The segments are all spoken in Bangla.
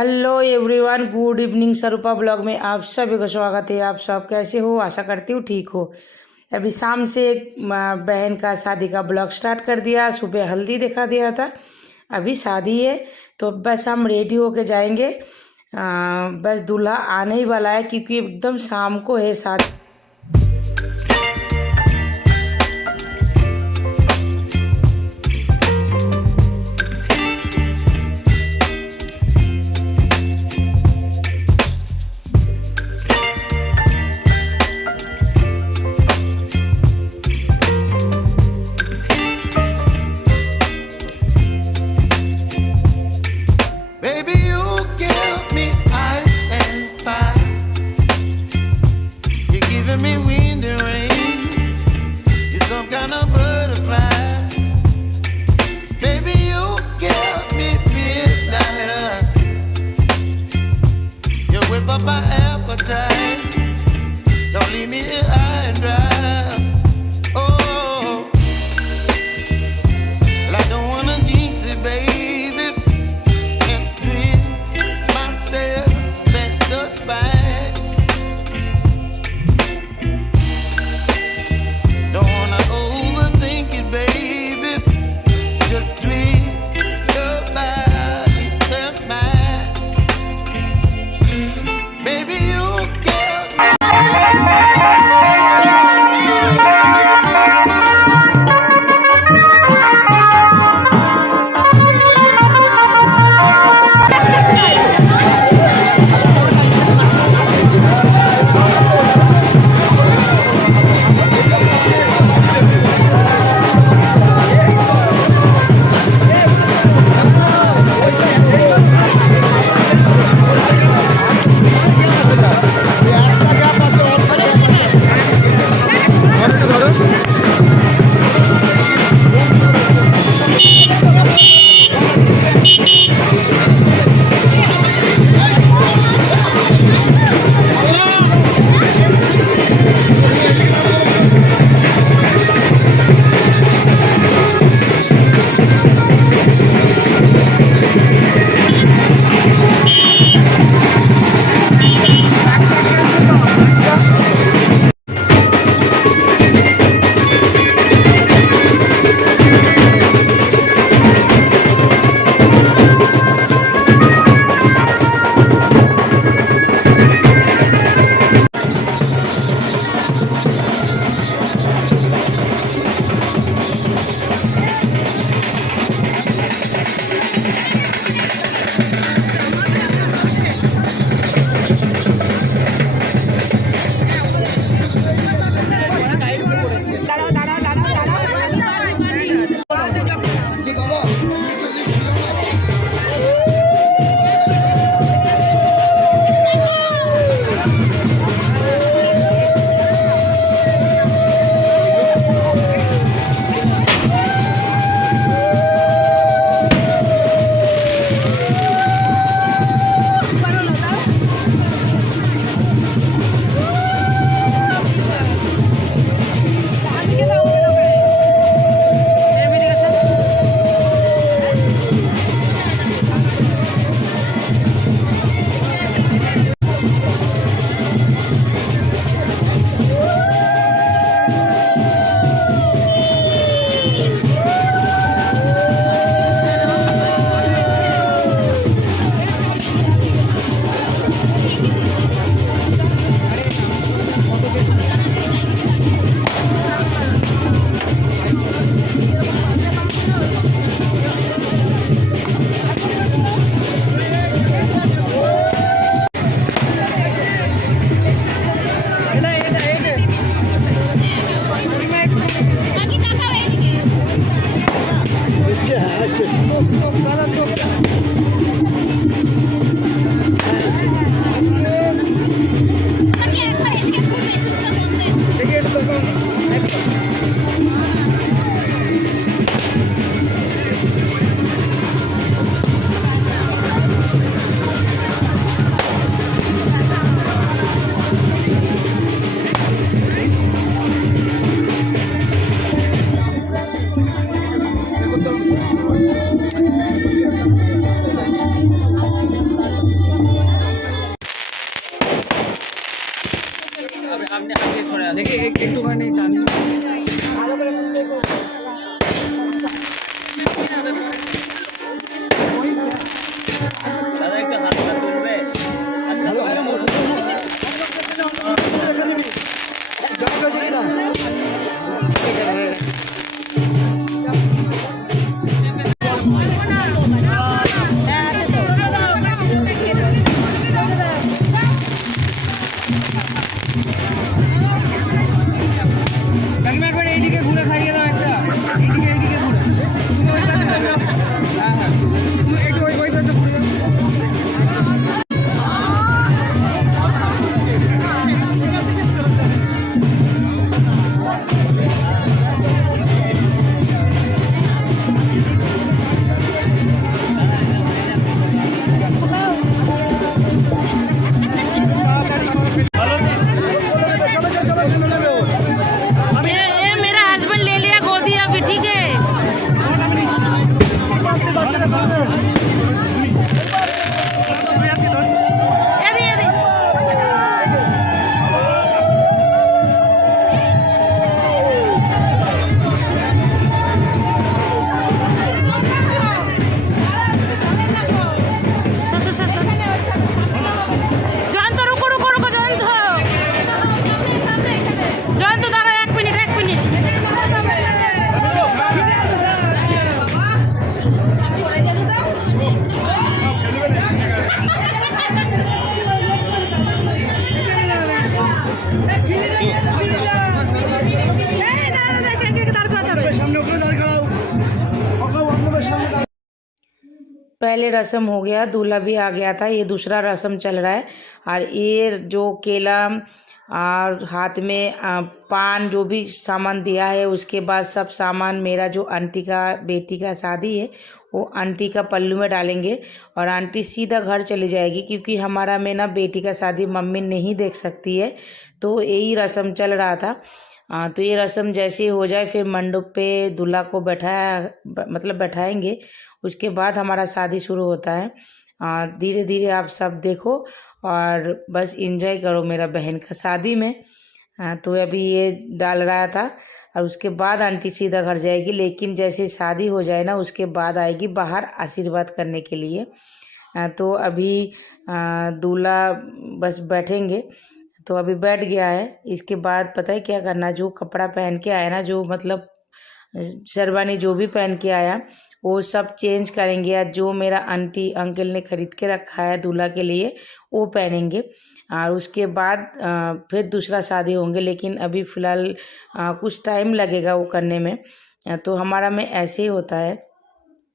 Hello everyone, good evening. स्वरूपा ब्लॉग में आप सभी को स्वागत है। आप सब कैसे हो? आशा करती हूँ ठीक हो। अभी शाम से एक बहन का शादी का ब्लॉग स्टार्ट कर दिया। सुबह हल्दी दिखा दिया था, अभी शादी है तो बस हम रेडी होके जाएंगे। बस दूल्हा आने ही वाला है क्योंकि एकदम शाम को है शादी। My appetite, don't leave me here high and dry. Oh, well, I don't wanna jinx it, baby, and twist myself at the spine. Don't wanna overthink it, baby, it's just twist your body and mine. Baby, you give me Jayanta রুকো রুকো রুকো Jayanta Jayanta দাঁড়াও 1 মিনিট 1 মিনিট पहले रस्म हो गया, दूल्हा भी आ गया था, ये दूसरा रस्म चल रहा है। और ये जो केला और हाथ में पान जो भी सामान दिया है, उसके बाद सब सामान मेरा जो आंटी का बेटी का शादी है वो आंटी का पल्लू में डालेंगे और आंटी सीधा घर चली जाएगी, क्योंकि हमारा में ना बेटी का शादी मम्मी नहीं देख सकती है, तो यही रस्म चल रहा था। तो ये रस्म जैसे ही हो जाए फिर मंडप पे दूल्हा को बैठाएंगे, उसके बाद हमारा शादी शुरू होता है। धीरे धीरे आप सब देखो और बस एंजॉय करो मेरा बहन का शादी में। तो अभी ये डाल रहा था और उसके बाद आंटी सीधा घर जाएगी, लेकिन जैसे शादी हो जाए ना उसके बाद आएगी बाहर आशीर्वाद करने के लिए। तो अभी दूल्हा बस बैठेंगे, तो अभी बैठ गया है। इसके बाद पता है क्या करना, जो कपड़ा पहन के आया ना, जो मतलब शेरवानी जो भी पहन के आया वो सब चेंज करेंगे, या जो मेरा आंटी अंकल ने खरीद के रखा है दूल्हा के लिए वो पहनेंगे। और उसके बाद फिर दूसरा शादी होंगे, लेकिन अभी फ़िलहाल कुछ टाइम लगेगा वो करने में। तो हमारा में ऐसे ही होता है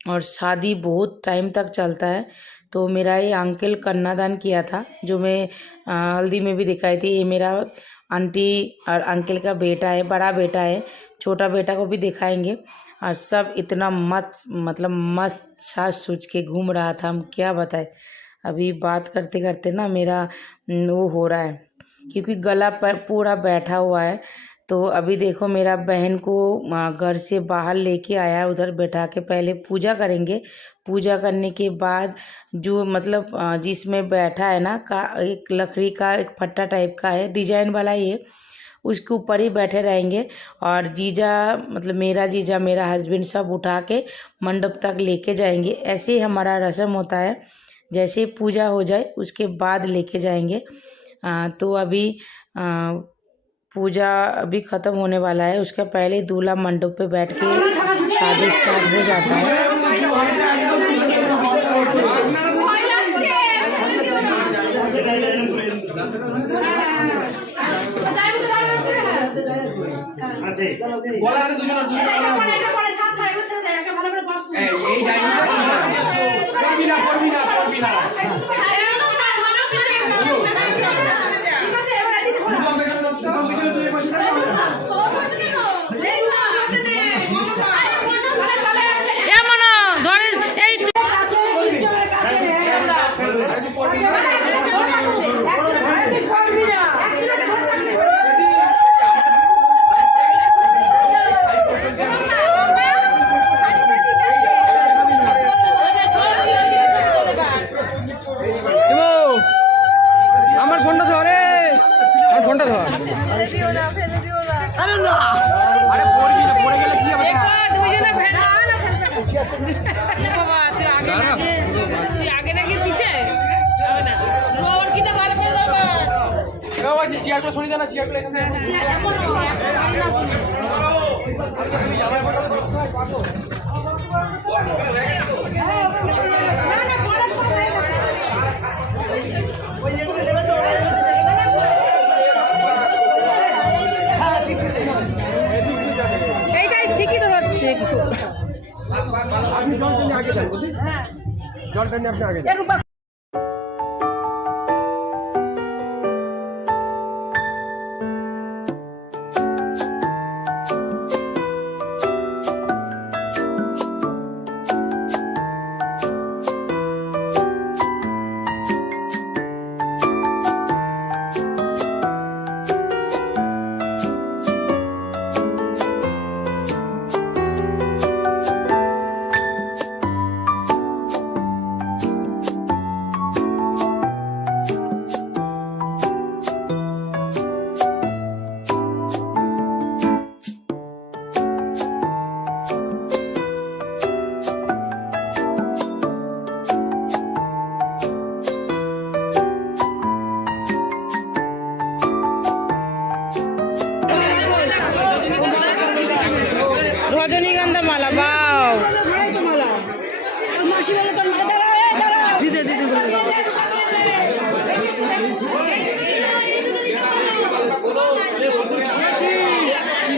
और शादी बहुत टाइम तक चलता है। तो मेरा ये अंकल कन्यादान किया था, जो मैं हल्दी में भी दिखाई थी। ये मेरा आंटी और अंकल का बेटा है, बड़ा बेटा है, छोटा बेटा को भी दिखाएंगे। और सब इतना मस्त साज सूझ के घूम रहा था, हम क्या बताएं। अभी बात करते करते ना मेरा वो हो रहा है, क्योंकि गला पर पूरा बैठा हुआ है। तो अभी देखो मेरा बहन को घर से बाहर लेके आया, उधर बैठा के पहले पूजा करेंगे। पूजा करने के बाद जो जिसमें बैठा है ना, का एक लकड़ी का एक फट्टा टाइप का है, डिजाइन वाला ये, उसके ऊपर ही बैठे रहेंगे। और जीजा मेरा जीजा, मेरा हस्बैंड सब उठा के मंडप तक लेके जाएंगे। ऐसे ही हमारा रस्म होता है, जैसे ही पूजा हो जाए उसके बाद लेके जाएंगे। तो अभी पूजा अभी ख़त्म होने वाला है, उसका पहले दूल्हा मंडप पे बैठ के शादी स्टार्ट हो जाता है। আমার ফোনটা ধরে, আমার ফোনটা ধর। আরে পড়বি না, পড়ে গেলে কি হবে? आगे नाকি পিছে হবে না, ওর কি তো ভালো করে দাও। কেউ আছে চেয়ার করে সরিয়ে দাও না, চেয়ার করে এখানে এইটাই ঠিকই তো হচ্ছে। আপনি জলটা নিয়ে আগে যান, জলটা নিয়ে আপনি আগে যান। মালা বাও মাসি বলে তোর মাথা দাঁড়া দিদি দিদি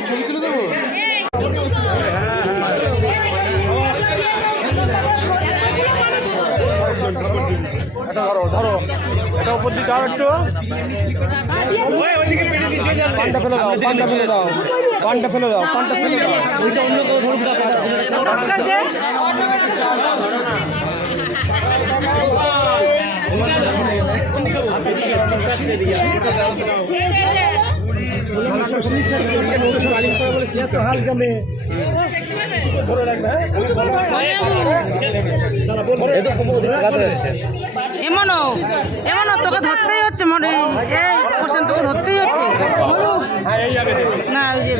ছবি তুলে দেবো। এটা ধরো ধরো, এটা উপর দিকে দাও একটু। পানটা ফেলে দাও, পানটা ফেলে দাও, পানটা ফেলে দাও, পানটা ফেলে দাও। ওইটা অন্য কেউ ধরুক না। এমনও এমনও তোকে ধরতেই হচ্ছে মনে এই কোশ্চেন তোকে ধরতেই হচ্ছে না ওই যে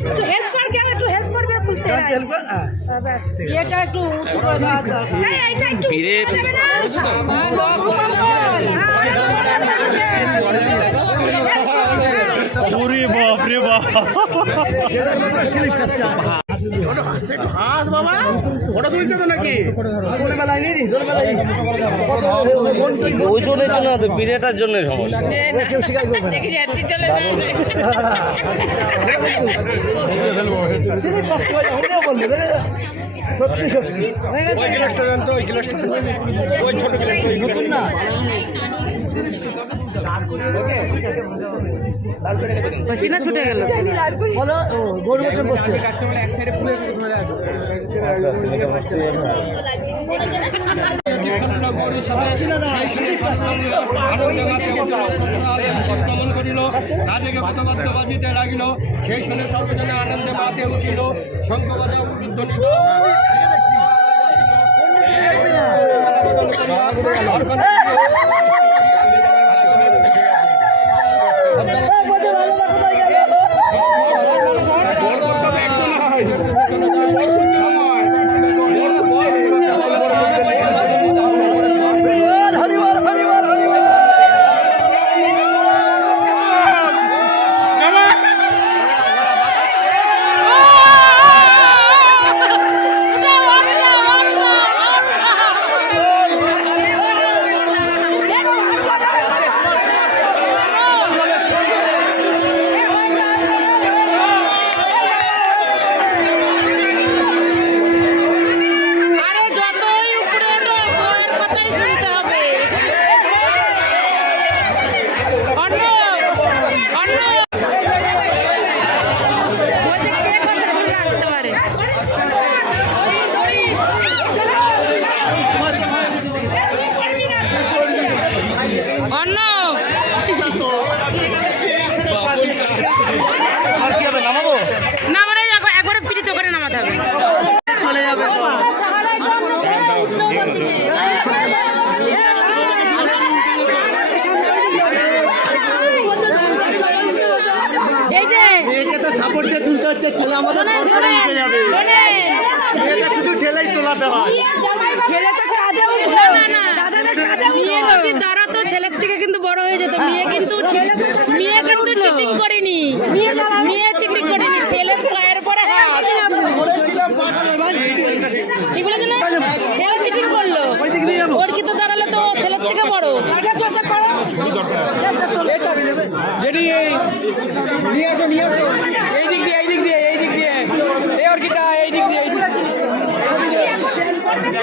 একটু হেল্প কর কে একটু হেল্প করবে খুলতে এটা একটু উঁচু করে দাও এইটা একটু ফিরে ওরে বাপ রে বাপ, হাস বাবা, ফটো তুলছে তো নাকি? ওই জন্যই তো না, তো বিরেটার জন্য সমস্যা। সত্যি সত্যি ওই গ্লাসটা দেন তো, ওই গ্লাসটা, ওই ছোট গ্লাসটা, নতুন না পসিনা ছুটে গেল বলো গরু বছর করছে বর্তমান করিল, রাজেকে পদবদ্ধ বাজিতে লাগিল, সেই শুনে সর্বজনে আনন্দে মাতে উঠিল, শঙ্খ বাজা উদ্ধ্বনিত। আরে যতই উপরে ওঠো বউয়ের কথাই শুনতে হবে অন্য অন্য বলছে কে কথা ধরে রাখতে পারে অন্য না মানে একবারে পিড়িত করে নামাতে হবে এই যে মেয়েকে তো সাপোর্ট দিয়ে তুলতে হচ্ছে ছেলে আমাদের পরে নিতে যাবে মেয়েকে শুধু ঠেলেই তোলাতে হয় ছেলে তো কাঁদে না না না মেয়ে যদি দাঁড়া তো ছেলের থেকে কিন্তু বড় হয়ে যেত মেয়ে কিন্তু চিটিং করেনি মেয়ে চিটিং করেনি ছেলের পায়ের পরে হাত করেছিলাম পাগল ভাই ঠিক বলেছে না ছেলে চিটিং করলো ওই দিক দিয়ে যাবো ওর কিন্তু দাঁড়ালে তো ছেলের থেকে বড় যেটি নিয়ে আসো, নিয়ে আসো, এই দিক দিয়ে, এই দিক দিয়ে, এই দিক দিয়ে, এই অর্কিতা, এই দিক দিয়ে, এই দিক দিয়ে,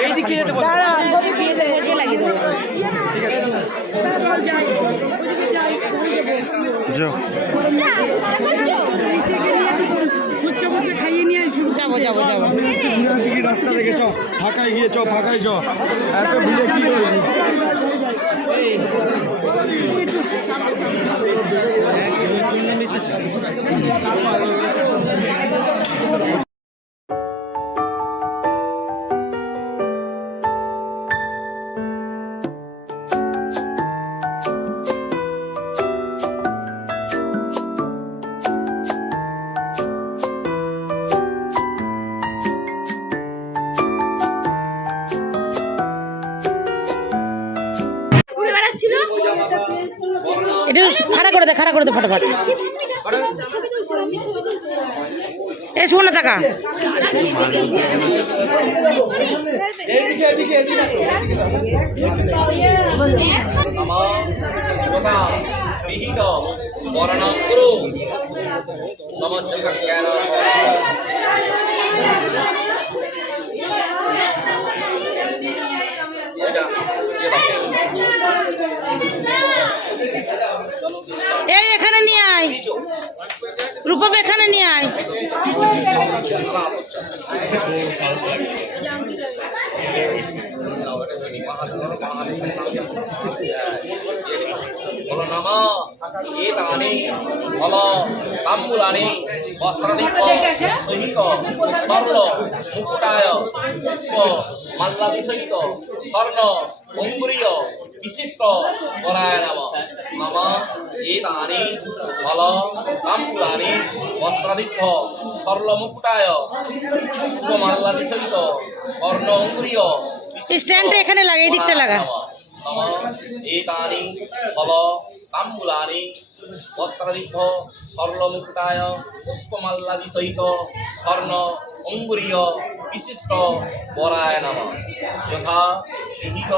এই দিক দিয়ে যেতে বলো। লাগিয়ে দেবো যাবো যাবো যাবো কি রাস্তা দেখে চ, ফাঁকায় গিয়ে চ, ফাঁকায় চ, এত ভিড়ে কি করবি? এটা খাড়া করে দে ফটাফট এ শোনা টাকা বিহিত বর্ণং কুরু নমস্কার জ্ঞান এই এখানে নিয়ে আয় রূপম এখানে নিয়ে আয় বলো নম এতানি ফল তাম্বুলানি বস্ত্রাদিক সহিত স্বর্ণ মুকুটায় পুষ্প মাল্লাদি সহিত স্বর্ণ অঙ্গুরীয় বিশিষ্ট পরায় নম নম এতানি ফল তাম্বুলানি বস্ত্রাদিক স্বর্ণ মুকুটায় পুষ্প মাল্লাদি সহিত স্বর্ণ অঙ্গুরীয় স্ট্যান্ডটা এখানে লাগা এই দিকটা লাগা এতানি ফল তাম্বুলানি বস্ত্রাদিভ্য স্বর্ণমুকুটায় পুষ্পমাল্লাদি সহিত স্বর্ণ অঙ্গুরীয় বিশিষ্ট বরায় নমঃ যথা বিহিত।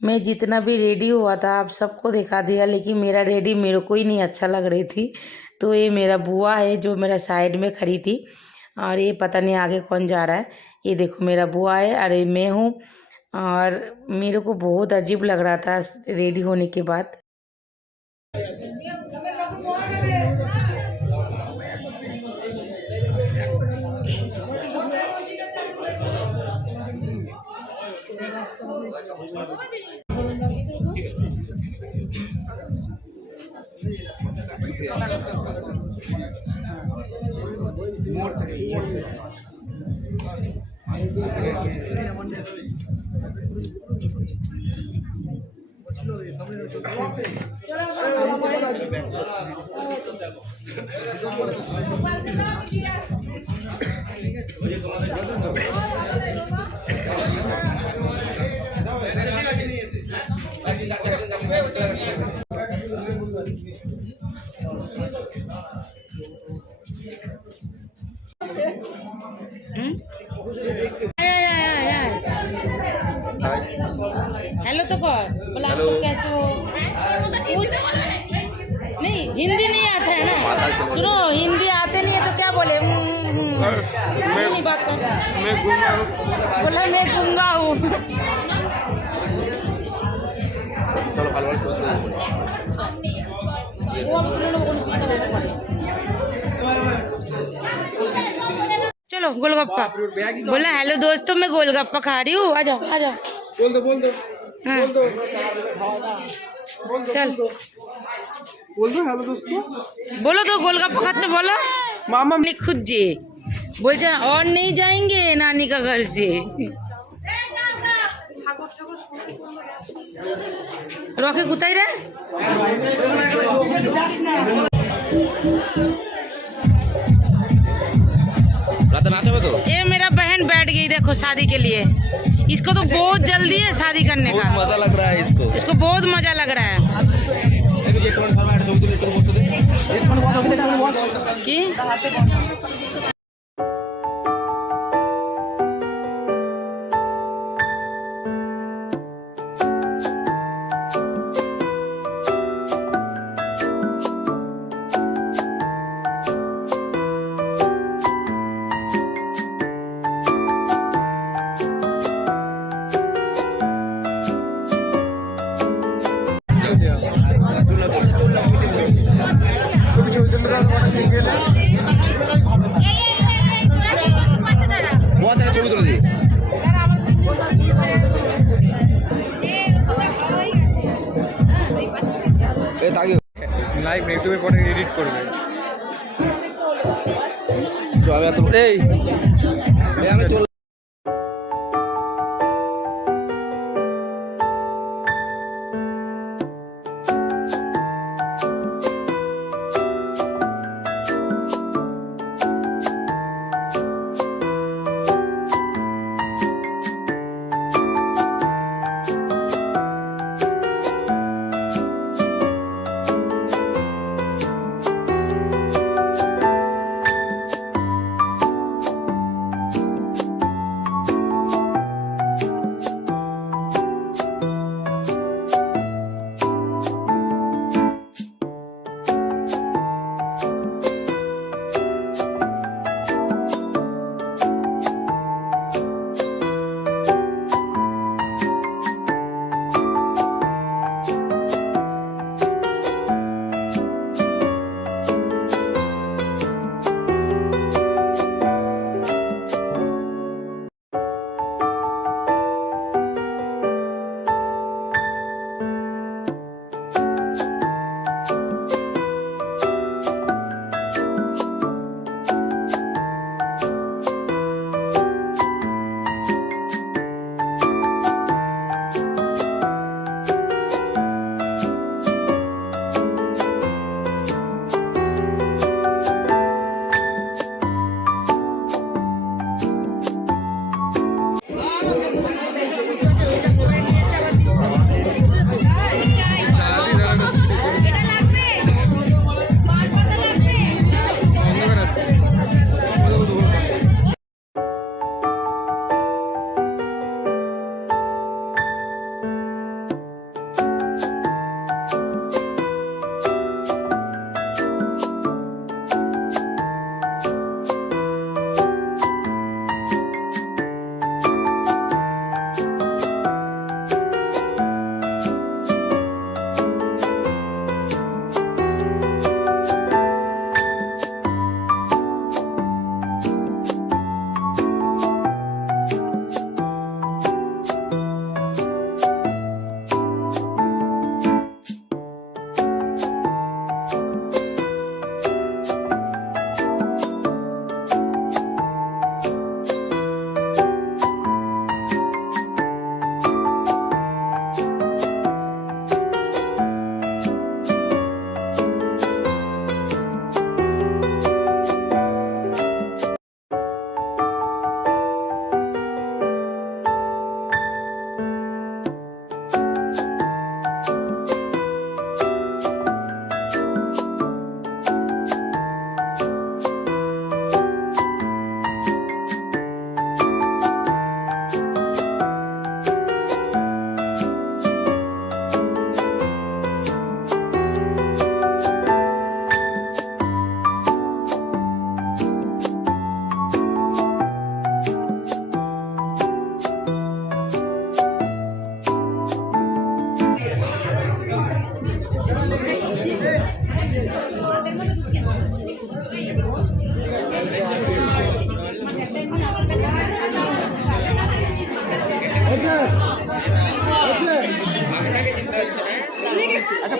मैं जितना भी रेडी हुआ था आप सबको दिखा दिया, लेकिन मेरा रेडी मेरे को ही नहीं अच्छा लग रही थी। तो ये मेरा बुआ है जो मेरा साइड में खड़ी थी, और ये पता नहीं आगे कौन जा रहा है। ये देखो मेरा बुआ है और ये मैं हूँ, और मेरे को बहुत अजीब लग रहा था रेडी होने के बाद। हेलो तो कर बोला आप सब कैसे हो। नहीं हिंदी नहीं आता है ना, सुनो हिंदी आते नहीं है तो क्या बोले नहीं बात कर। बोला मैं गूंगा हूँ। चलो गोलगप्पा बोला हेलो दोस्तों मैं गोलगप्पा खा रही हूँ, आ जाओ आ जाओ। बोल दो हाँ। चल হ্যালো দোস্ত बोलो तो गोलगप्पा खाते बोलो। मामा ने खुद जे बोल जा और नहीं जाएंगे नानी का घर से। रॉके कुताई रे ये मेरा बहन बैठ गई देखो शादी के लिए। इसको तो बहुत जल्दी है शादी करने का, मजा लग रहा है इसको बहुत मजा लग रहा है। की ছবি তুলে দিই লাইভ ইউটিউবে পরে এডিট করবে। আমি এত আমি চলে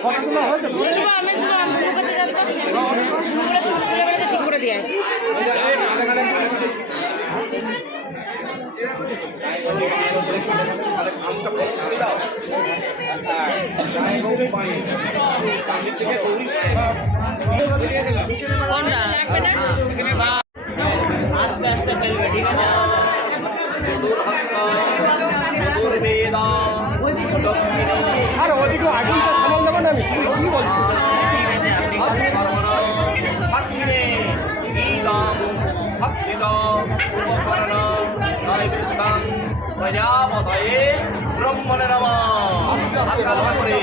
আমি শুভ আমার কাছে যাবো চুল খুলে বেড়াতে ঠিক করে দিয়ে চতুর্বেদা আর ওদিকে আগুন তো সামাল দেবো না আমি কি বলছি সাক্ষিণে গীতাম সত্যিদ উপকরণ নৈবেদ্যং প্রজাপতয়ে ব্রহ্মণে নমঃ। হালকা হালকা করে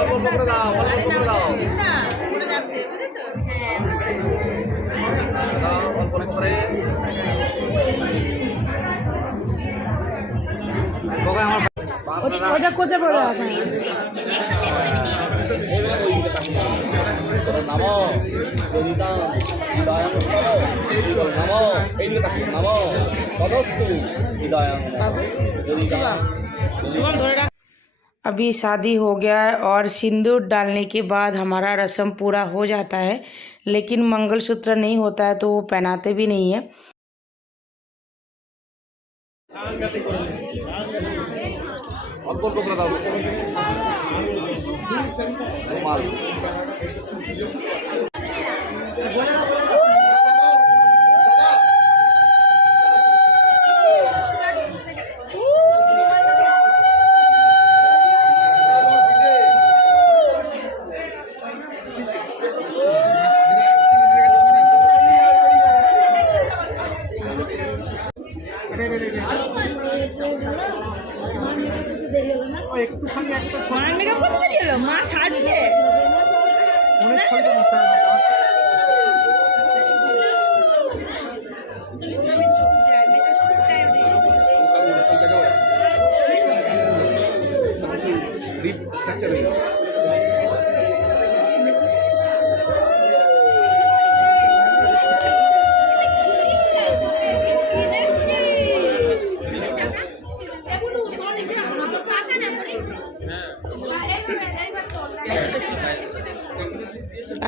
অল্প করে দাও অল্প করে দাও অল্প করে ওটা কোচে করে রাখা নমো গদিতাং হৃদয়ং নমো এইদিকে তাকিয়ে নমো তদস্তু হৃদয়ং গদিতাং अभी शादी हो गया है और सिंदूर डालने के बाद हमारा रस्म पूरा हो जाता है, लेकिन मंगलसूत्र नहीं होता है तो वो पहनाते भी नहीं है। অল্প করে দাও মাল মার মেকআপ করতে গেল মা সাজছে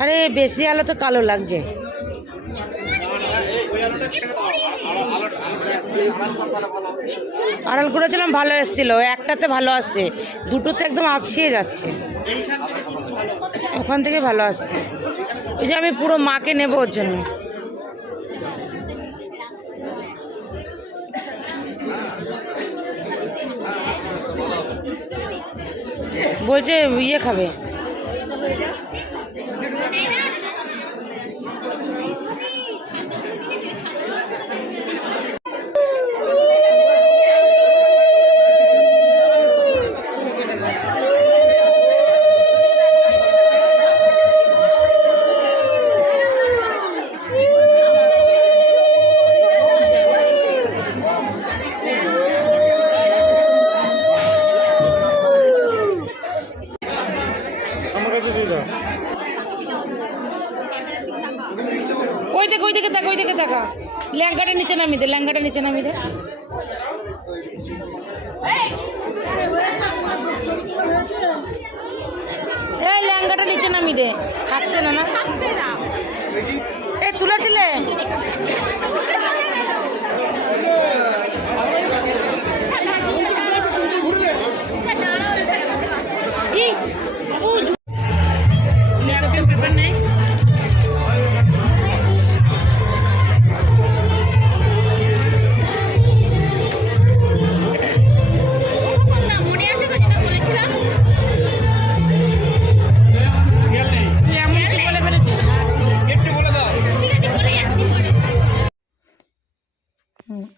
আরে বেশি আলো তো কালো লাগছে। আড়াল করেছিলাম ভালো এসেছিল, একটাতে ভালো আসছে, দুটোতে একদম আপছিয়ে যাচ্ছে, ওখান থেকে ভালো আসছে। ওই যে আমি পুরো মাকে নেব ওর জন্য। বলছে ইয়ে খাবে, ওই দিকে তাকা, ওই দিকে তাকা, ল্যাঙ্গাটা নিচে নামিয়ে দে, ল্যাঙ্গাটা নিচে নামিয়ে দে। এই ল্যাঙ্গাটা নিচে নামিয়ে দে, খাচ্ছে না না, এই তুলেছিলে পেপার নেই।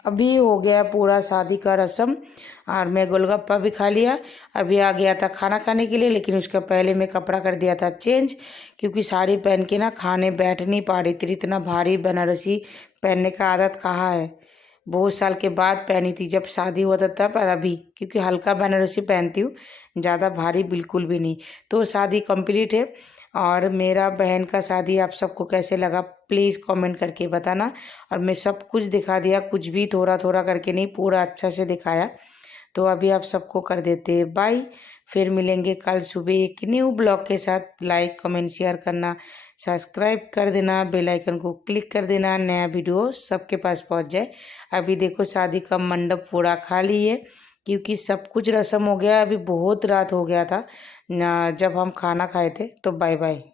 अभी हो गया पूरा शादी का रस्म और मैं गोलगप्पा भी खा लिया। अभी आ गया था खाना खाने के लिए, लेकिन उसका पहले मैं कपड़ा कर दिया था चेंज, क्योंकि साड़ी पहन के ना खाने बैठ नहीं पा रही थी। इतना भारी बनारसी पहनने का आदत कहाँ है, बहुत साल के बाद पहनी थी जब शादी हुआ था तब, और अभी क्योंकि हल्का बनारसी पहनती हूँ, ज़्यादा भारी बिल्कुल भी नहीं। तो शादी कंप्लीट है और मेरा बहन का शादी आप सबको कैसे लगा प्लीज़ कमेंट करके बताना। और मैं सब कुछ दिखा दिया, कुछ भी थोड़ा थोड़ा करके नहीं, पूरा अच्छा से दिखाया। तो अभी आप सबको कर देते हैं बाय। फिर मिलेंगे कल सुबह एक न्यू ब्लॉग के साथ। लाइक कमेंट शेयर करना, सब्सक्राइब कर देना, बेल आइकन को क्लिक कर देना, नया वीडियो सबके पास पहुंच जाए। अभी देखो शादी का मंडप पूरा खाली है क्योंकि सब कुछ रस्म हो गया। अभी बहुत रात हो गया था ना जब हम खाना खाए थे। तो बाय बाय।